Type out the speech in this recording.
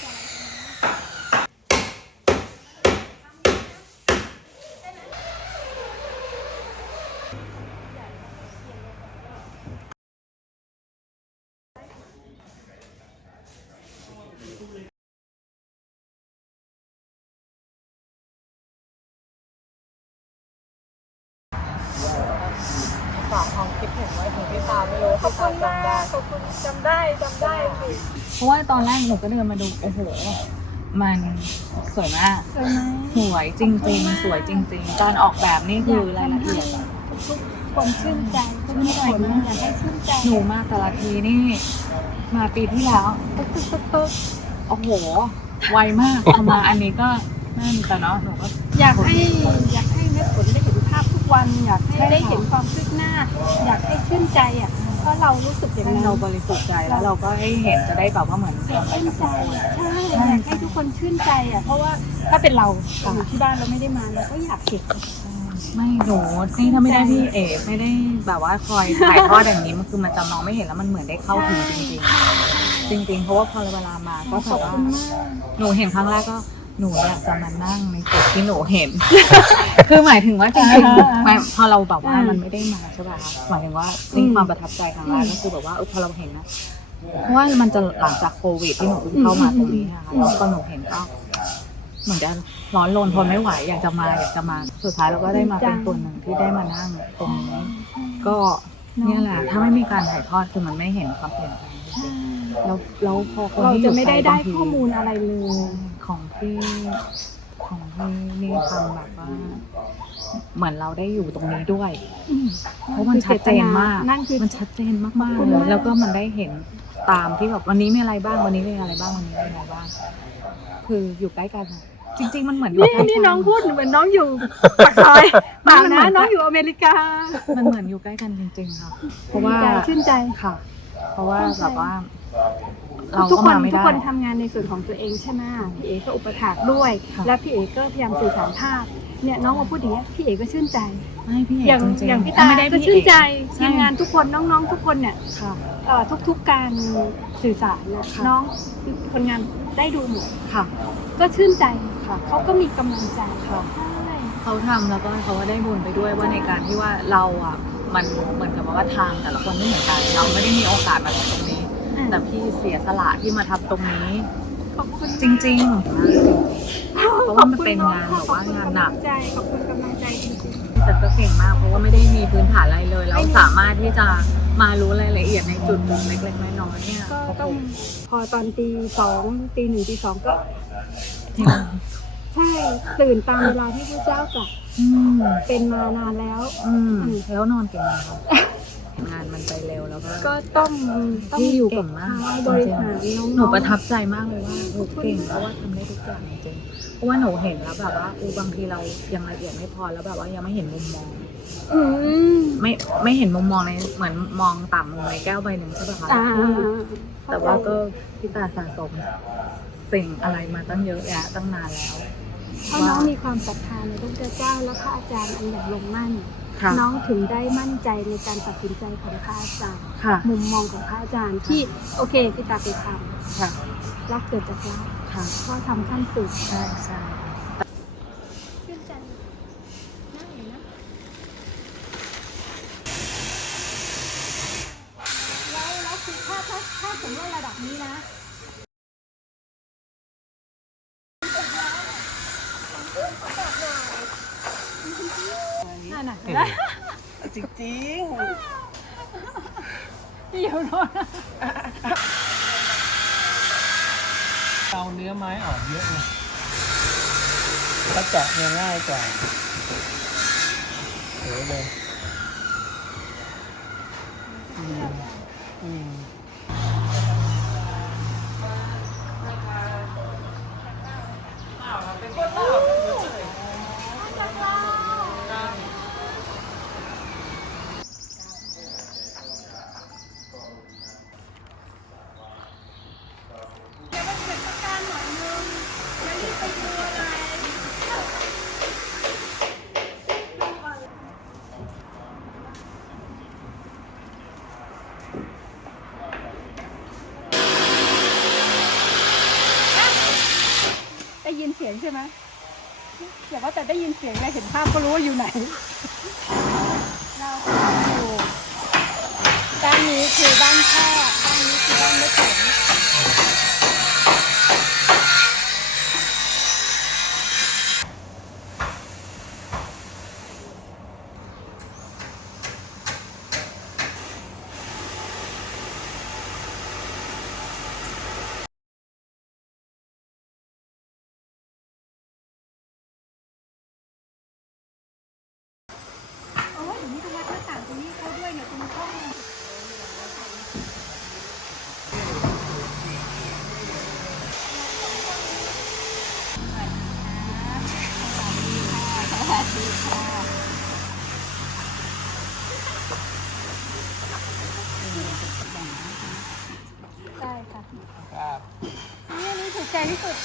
Bye. คุณมากขอบคุณจำได้จำได้สิเพราะว่าตอนแรกหนูก็เดินมาดูโอ้โห มันสวยมาก สวยไหมสวยจริงๆ สวยจริงๆ การออกแบบนี่คือรายละเอียดอะทุกคนชื่นใจทุกคนอยากให้ชื่นใจหนูมาแต่ละทีนี่ มาปีที่แล้วตึ๊กตึ๊กตึ๊กตึ๊กโอ้โห ไวมากพอมาอันนี้ก็นั่นแต่เนาะหนูก็อยากให้อยากให้แม่ฝนได้เห็นภาพทุกวัน อยากให้ใช่ค่ะได้เห็นความคืบหน้า อยากให้ชื่นใจอะ เพราะเรารู้สึกอย่างให้นั้นเราบริสุทธิ์ใจแล้วเราก็ให้เห็นจะได้แบบว่าเหมือนทำไปชื่นกับใจทุกคนใช่อยากให้ทุกคนชื่นใจอะเพราะว่าถ้าเป็นเราค่ะอยู่ที่บ้านเราไม่ได้มาเราก็อยากเห็นไม่หนูนี่ถ้าไม่ได้พี่เอ๋ไม่ได้แบบว่าคอยถ่ายทอดอย่างนี้มันคือมันจะมองไม่เห็นแล้วมันเหมือนได้เข้าถึงจริง ๆ จริง ๆ เพราะว่าพอเวลามาก็ขแบอบบว่าคุณมากหนูเห็นครั้งแรกก็ หนูอยากจะมานั่งในจุดที่หนูเห็น คือหมายถึงว่าจริงอ่าๆหมายพอเราแบบว่าอ่ามัมันไม่ได้มาใช่ป่ะคะหมายถึงว่านี่ความประทับใจครั้งแรกก็คือแบบว่าเออพอเราเห็นนะเพราะว่ามันจะหลังจากโควิดที่หนูเพิ่งเข้ามาตรงนี้นะคะแล้วก็หนูเห็นก็เหมือนจะร้อนรนทนไม่ไหวอยากจะมาอยากจะมาสุดท้ายเราก็ได้มาเป็นส่วนหนึ่งที่ได้มานั่งตรงนี้ก็เนี่ยแหละถ้าไม่มีการถ่ายทอดคือมันไม่เห็นความเปลี่ยนแปลงจริงๆแล้วแล้วพอคนเราที่อจะยู่ไม่ได้กลได้บางทีข้อมูลอะไรเลย ของที่ของที่นี่ทำแบบว่า เหมือนเราได้อยู่ตรงนี้ด้วย เพราะมันชัดเจนมากนั่นคือมันชัดเจนมากขอบๆคุณเลมายกแล้วก็มันได้เห็นตามที่แบบวันนี้มีอะไรบ้างวันนี้มีอะไรบ้างวันนี้มีอะไรบ้าง คืออยู่ใกล้กันอะจริง ๆ มันเหมือนอยู่นี่ใกล้นี่กัน้องพูดเหมือนน้องอยู่ปากซอยเปล่านะน้องอยู่อเมริกา มันเหมือนอยู่ใกล้กันจริง ๆ ค่ะ เพราะว่าชื่นใจค่ะ เพราะว่าชื่นใจแบบว่า เราทุกก็คนมาไม่ทุกได้ คนทำงานในส่วนของตัวเองใช่ไหมพี่เอก็อุปถากด้วย ค่ะ และพี่เอก็พยายามสื่อสารภาพเนี่ยน้องมาพูดอย่างเงี้ยพี่เอก็ชื่นใจ ไม่พี่เอกอย่างจริงๆอย่างพี่ตาไม่ได้ก็พี่ชื่นใจเอกทีมงานทุกคนน้องๆ ทุกคนเนี่ยค่ะ เอ่อทุกๆการสื่อสารนะค่ะ น้องคนงานได้ดูหมดค่ะ ก็ชื่นใจค่ะ เขาก็มีกำลังใจค่ะ ใช่ เขาทำแล้วก็เขาก็ได้บุญไปด้วยว่าในการที่ว่าเราอะมันเหมือนกับว่าทางแต่ละคนไม่เหมือนกัน เราไม่ได้มีโอกาสมาทำตรงนี้ แต่พี่เสียสละที่มาทำตรงนี้ ขอบคุณจริง ๆ เพราะว่ามันเป็นงานแบบว่างานหนักขอบคุณกำลังใจขอบคุณกำลังใจจริงแต่ก็เก่งมากเพราะว่าไม่ได้มีพื้นฐานอะไรเลย แล้วสามารถที่จะมารู้รายละเอียดในจุดๆเล็กๆน้อยๆเนี่ยๆก็ต้องพอตอนตีสองตีหนึ่งตีสองก็ จริงใช่ ตื่นตามเวลาที่พระเจ้ากลับอืมเป็นมานานแล้ว อืมแล้วนอนเก่งไหมคะ งานมันไปเร็วแล้วก็ก็ต้องต้องที่อยู่กับมากบริหารน้องๆหนูประทับใจมากเลยว่าหนูเก่งเพราะว่าทำได้ทุกอย่างจริงๆเพราะว่าหนูเห็นแล้วแบบว่าอูบางทีเรายังละเอียดไม่พอแล้วแบบว่ายังไม่เห็นมุมมองอืมไม่ไม่เห็นมุมมองในเหมือนมองต่ำมุมในแก้วใบหนึ่งใช่ปะคะอ่าแต่ว่าก็พี่ตาสะสมสิ่งอะไรมาตั้งเยอะแยะตั้งนานแล้วเพราะน้องมีความศรัทธาในพระพุทธเจ้าและพระอาจารย์อันอย่างลงมั่น ค่ะน้องถึงได้มั่นใจในการตัดสินใจของพระอาจารย์ค่ะ มุมมองของพระอาจารย์ที่โอเคพี่ตาไปทค่ะำรักเกิดจากรักค่ะก็ทำขั้นสุดใช่ใช่ชื่นใจน่าเห็นนะแล้วแล้วคือถ้าถ้าถ้าสมมติว่าระดับนี้นะ นั่นน่ะเห็นไหมจริงที่อยู่โน่นๆเอาเนื้อไม้ออกเยอะไงถ้าแกะเนี่ยง่ายกว่าเสียเลยอืมอืม เสียงใช่ไหมอย่าว่าแต่ได้ยินเสียงเลยเห็นภาพก็รู้ว่าอยู่ไหน เราอยู่ด้านนี้คือบ้านพ่อด้านนี้คือบ้านแม่ฝน ใจที่สุด